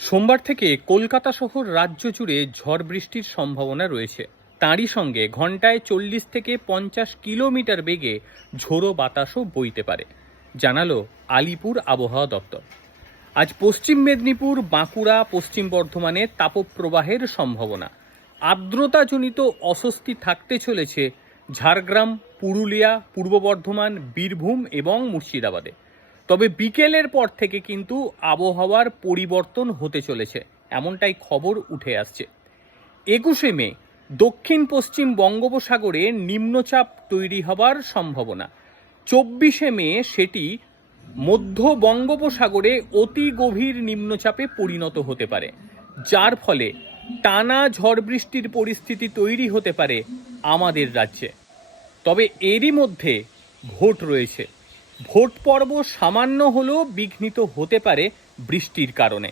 সোমবার থেকে কলকাতা শহর রাজ্য জুড়ে ঝড় বৃষ্টির সম্ভাবনা রয়েছে। তারই সঙ্গে ঘন্টায় চল্লিশ থেকে পঞ্চাশ কিলোমিটার বেগে ঝোড়ো বাতাসও বইতে পারে। জানালো আলিপুর আবহাওয়া দপ্তর। আজ পশ্চিম মেদিনীপুর, বাঁকুড়া, পশ্চিম বর্ধমানে তাপপ্রবাহের সম্ভাবনা। আর্দ্রতাজনিত অস্বস্তি থাকতে চলেছে ঝাড়গ্রাম, পুরুলিয়া, পূর্ব বর্ধমান, বীরভূম এবং মুর্শিদাবাদে। তবে বিকেলের পর থেকে কিন্তু আবহাওয়ার পরিবর্তন হতে চলেছে, এমনটাই খবর উঠে আসছে। একুশে মে দক্ষিণ পশ্চিম বঙ্গোপসাগরে নিম্নচাপ তৈরি হবার সম্ভাবনা। চব্বিশে মে সেটি মধ্য বঙ্গোপসাগরে অতি গভীর নিম্নচাপে পরিণত হতে পারে, যার ফলে টানা ঝড় বৃষ্টির পরিস্থিতি তৈরি হতে পারে আমাদের রাজ্যে। তবে এরই মধ্যে ভোট রয়েছে। ভোট পর্ব সামান্য হলেও বিঘ্নিত হতে পারে বৃষ্টির কারণে।